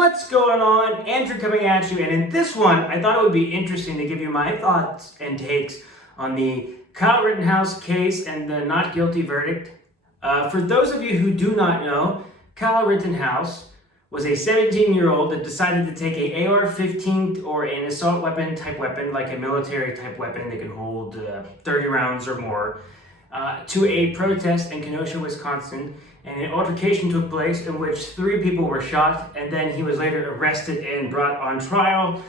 What's going on? Andrew coming at you, and in this one, I thought it would be interesting to give you my thoughts and takes on the Kyle Rittenhouse case and the not guilty verdict. For those of you who do not know, Kyle Rittenhouse was a 17-year-old that decided to take a AR-15 or an assault weapon type weapon, like a military type weapon that can hold 30 rounds or more, to a protest in Kenosha, Wisconsin, and an altercation took place in which 3 people were shot, and then he was later arrested and brought on trial.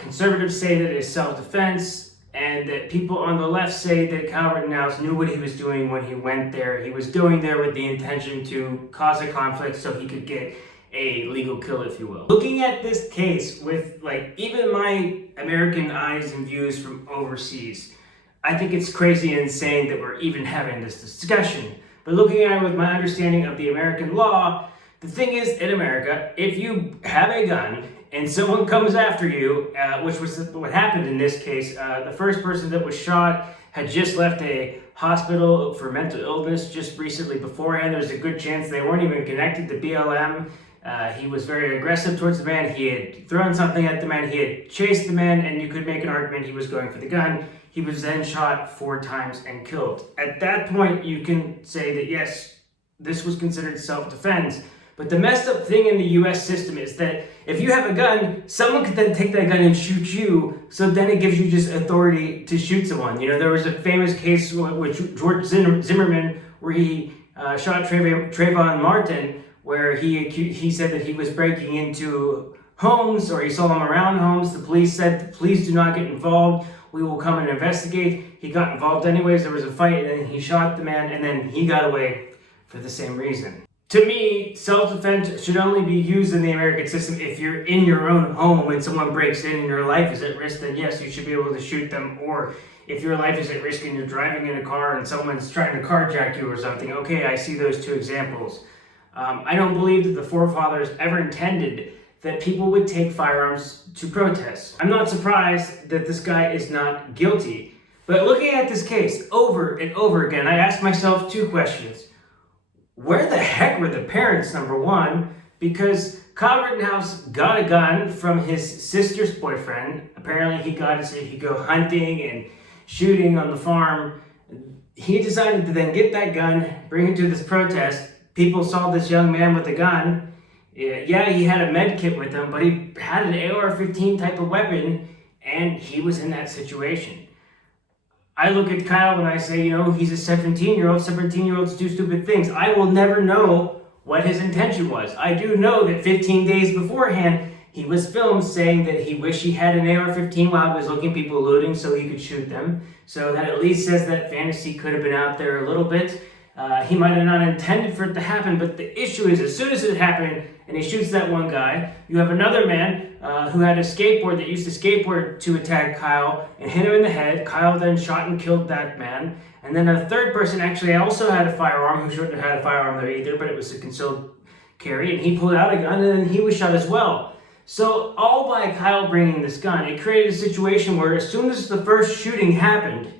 Conservatives say that it is self-defense, and that people on the left say that Kyle Rittenhouse knew what he was doing when he went there. He was going there with the intention to cause a conflict so he could get a legal kill, if you will. Looking at this case with even my American eyes and views from overseas, I think it's crazy and insane that we're even having this discussion. But looking at it with my understanding of the American law, the thing is, in America, if you have a gun and someone comes after you, which was what happened in this case, the first person that was shot had just left a hospital for mental illness just recently beforehand. There's a good chance they weren't even connected to BLM. He was very aggressive towards the man. He had thrown something at the man. He had chased the man, and you could make an argument he was going for the gun. He was then shot 4 times and killed. At that point, you can say that yes, this was considered self-defense. But the messed up thing in the US system is that if you have a gun, someone could then take that gun and shoot you, so then it gives you just authority to shoot someone. You know, there was a famous case with George Zimmerman where he shot Trayvon Martin, where he said that he was breaking into homes, or he saw them around homes. The police said, please do not get involved. We will come and investigate. He got involved anyways. There was a fight, and then he shot the man, and then he got away for the same reason. To me, self-defense should only be used in the American system if you're in your own home when someone breaks in and your life is at risk, then yes, you should be able to shoot them. Or if your life is at risk and you're driving in a car and someone's trying to carjack you or something, okay, I see those 2 examples. I don't believe that the forefathers ever intended that people would take firearms to protest. I'm not surprised that this guy is not guilty. But looking at this case over and over again, I asked myself 2 questions. Where the heck were the parents, number one? Because Kyle Rittenhouse got a gun from his sister's boyfriend. Apparently he got it so he could go hunting and shooting on the farm. He decided to then get that gun, bring it to this protest. People saw this young man with a gun. Yeah, he had a med kit with him, but he had an AR-15 type of weapon, and he was in that situation. I look at Kyle and I say, you know, he's a 17-year-old. 17-year-olds do stupid things. I will never know what his intention was. I do know that 15 days beforehand, he was filmed saying that he wished he had an AR-15 while he was looking at people looting so he could shoot them. So that at least says that fantasy could have been out there a little bit. He might have not intended for it to happen, but the issue is as soon as it happened and he shoots that one guy, you have another man who had a skateboard that used to skateboard to attack Kyle and hit him in the head. Kyle then shot and killed that man. And then a third person actually also had a firearm, who shouldn't have had a firearm there either, but it was a concealed carry, and he pulled out a gun and then he was shot as well. So all by Kyle bringing this gun, it created a situation where as soon as the first shooting happened,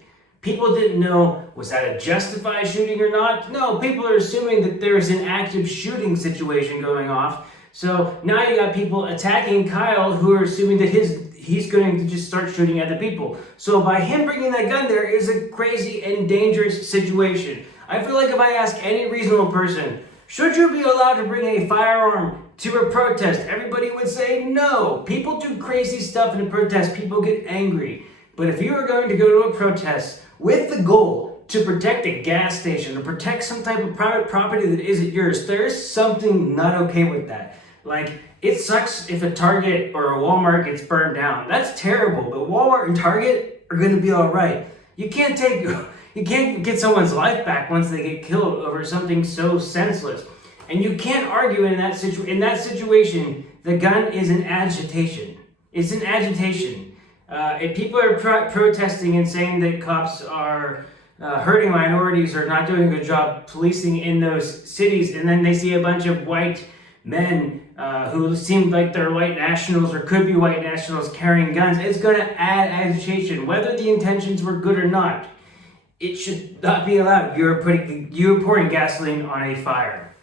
people didn't know, was that a justified shooting or not? No, people are assuming that there's an active shooting situation going off. So now you got people attacking Kyle who are assuming that he's going to just start shooting at the people. So by him bringing that gun there is a crazy and dangerous situation. I feel like if I ask any reasonable person, should you be allowed to bring a firearm to a protest? Everybody would say no. People do crazy stuff in a protest. People get angry. But if you are going to go to a protest with the goal to protect a gas station or protect some type of private property that isn't yours, there's something not okay with that. Like, it sucks if a Target or a Walmart gets burned down. That's terrible, but Walmart and Target are going to be all right. You can't get someone's life back once they get killed over something so senseless. And you can't argue in that situation, the gun is an agitation. It's an agitation. If people are protesting and saying that cops are hurting minorities or not doing a good job policing in those cities, and then they see a bunch of white men who seem like they're white nationals or could be white nationals carrying guns, it's going to add agitation, whether the intentions were good or not. It should not be allowed. You're pouring gasoline on a fire.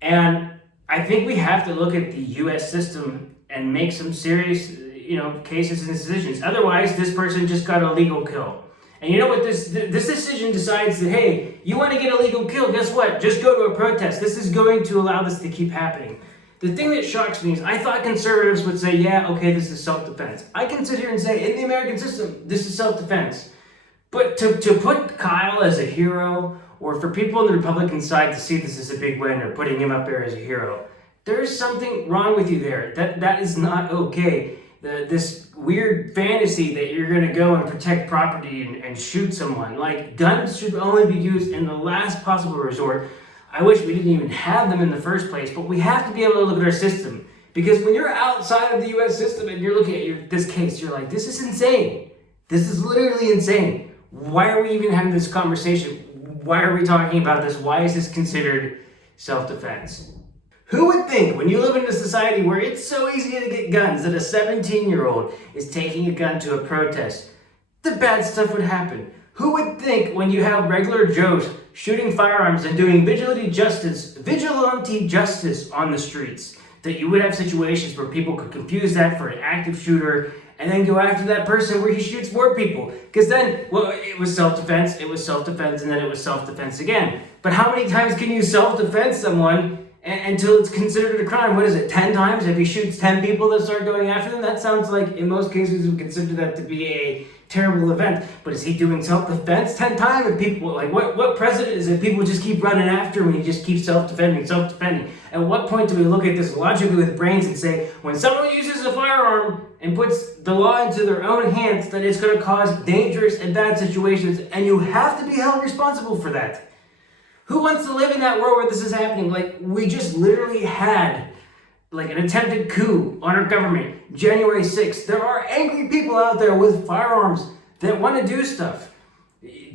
And I think we have to look at the U.S. system and make some serious, cases and decisions. Otherwise, this person just got a legal kill. And you know what? This decision decides that, hey, you want to get a legal kill? Guess what? Just go to a protest. This is going to allow this to keep happening. The thing that shocks me is I thought conservatives would say, yeah, okay, this is self-defense. I can sit here and say, in the American system, this is self-defense. But to put Kyle as a hero, or for people on the Republican side to see this as a big win or putting him up there as a hero, there's something wrong with you there. That is not okay. This weird fantasy that you're going to go and protect property and shoot someone. Like, guns should only be used in the last possible resort. I wish we didn't even have them in the first place, but we have to be able to look at our system. Because when you're outside of the U.S. system and you're looking at this case, you're like, this is insane. This is literally insane. Why are we even having this conversation? Why are we talking about this? Why is this considered self-defense? Who would think, when you live in a society where it's so easy to get guns, that a 17-year-old is taking a gun to a protest, the bad stuff would happen? Who would think, when you have regular Joes shooting firearms and doing vigilante justice on the streets, that you would have situations where people could confuse that for an active shooter and then go after that person where he shoots more people? Because then, well, it was self-defense, and then it was self-defense again. But how many times can you self-defense someone until it's considered a crime? What is it, 10 times? If he shoots 10 people that start going after them, that sounds like, in most cases, we consider that to be a terrible event. But is he doing self-defense 10 times? If people, like, what precedent is it? People just keep running after him and he just keeps self-defending. At what point do we look at this logically with brains and say, when someone uses a firearm and puts the law into their own hands, that it's going to cause dangerous and bad situations, and you have to be held responsible for that? Who wants to live in that world where this is happening? Like, we just literally had like an attempted coup on our government, January 6th. There are angry people out there with firearms that want to do stuff.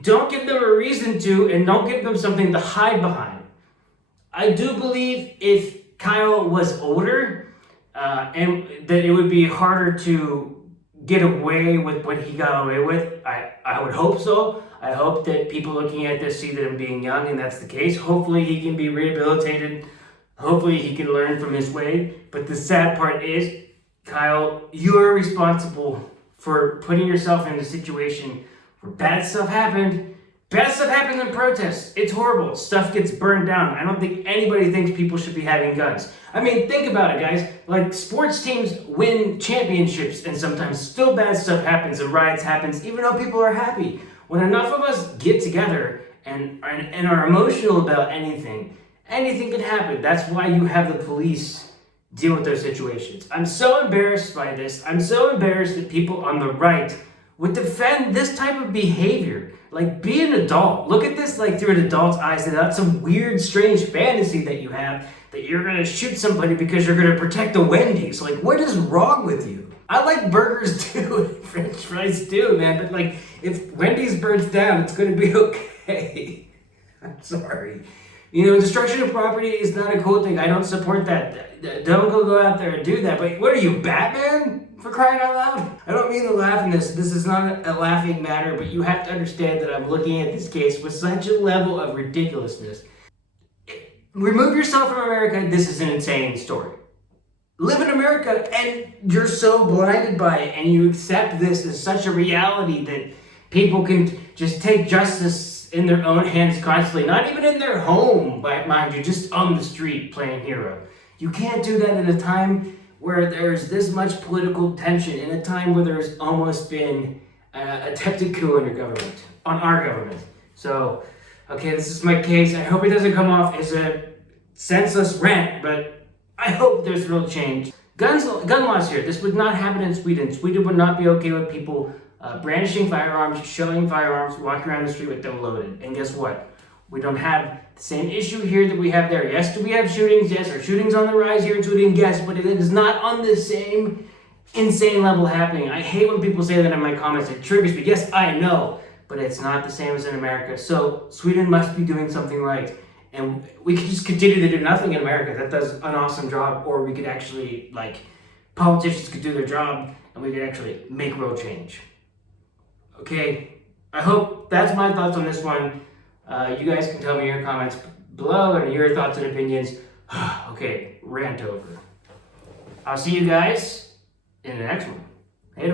Don't give them a reason to, and don't give them something to hide behind. I do believe if Kyle was older, and that it would be harder to get away with what he got away with. I would hope so. I hope that people looking at this see that him being young, and that's the case. Hopefully he can be rehabilitated. Hopefully he can learn from his way. But the sad part is, Kyle, you are responsible for putting yourself in a situation where bad stuff happened. Bad stuff happens in protests. It's horrible. Stuff gets burned down. I don't think anybody thinks people should be having guns. I mean, think about it, guys. Like, sports teams win championships, and sometimes still bad stuff happens and riots happens, even though people are happy. When enough of us get together and are emotional about anything can happen. That's why you have the police deal with those situations. I'm so embarrassed by this. I'm so embarrassed that people on the right would defend this type of behavior. Like, be an adult. Look at this like through an adult's eyes, and not some weird, strange fantasy that you have that you're gonna shoot somebody because you're gonna protect the Wendy's. Like, what is wrong with you? I like burgers too, and French fries too, man. But like, if Wendy's burns down, it's gonna be okay. I'm sorry. Destruction of property is not a cool thing. I don't support that. Don't go out there and do that. But what are you, Batman? For crying out loud. I don't mean to laugh in this. This is not a laughing matter, but you have to understand that I'm looking at this case with such a level of ridiculousness. Remove yourself from America. This is an insane story. Live in America and you're so blinded by it, and you accept this as such a reality that people can just take justice in their own hands constantly, not even in their home, mind you, just on the street playing hero. You can't do that at a time where there's this much political tension, in a time where there's almost been attempted coup on our government. So, okay, this is my case. I hope it doesn't come off as a senseless rant, but I hope there's real change. Gun laws here. This would not happen in Sweden. Sweden would not be okay with people brandishing firearms, showing firearms, walking around the street with them loaded. And guess what? We don't have the same issue here that we have there. Yes, do we have shootings? Yes, are shootings on the rise here in Sweden? Yes, but it is not on the same insane level happening. I hate when people say that in my comments. It triggers me. Yes, I know, but it's not the same as in America. So Sweden must be doing something right. And we could just continue to do nothing in America. That does an awesome job. Or we could actually, politicians could do their job and we could actually make real change. Okay, I hope that's my thoughts on this one. You guys can tell me your comments below and your thoughts and opinions. Okay, rant over. I'll see you guys in the next one. Hey,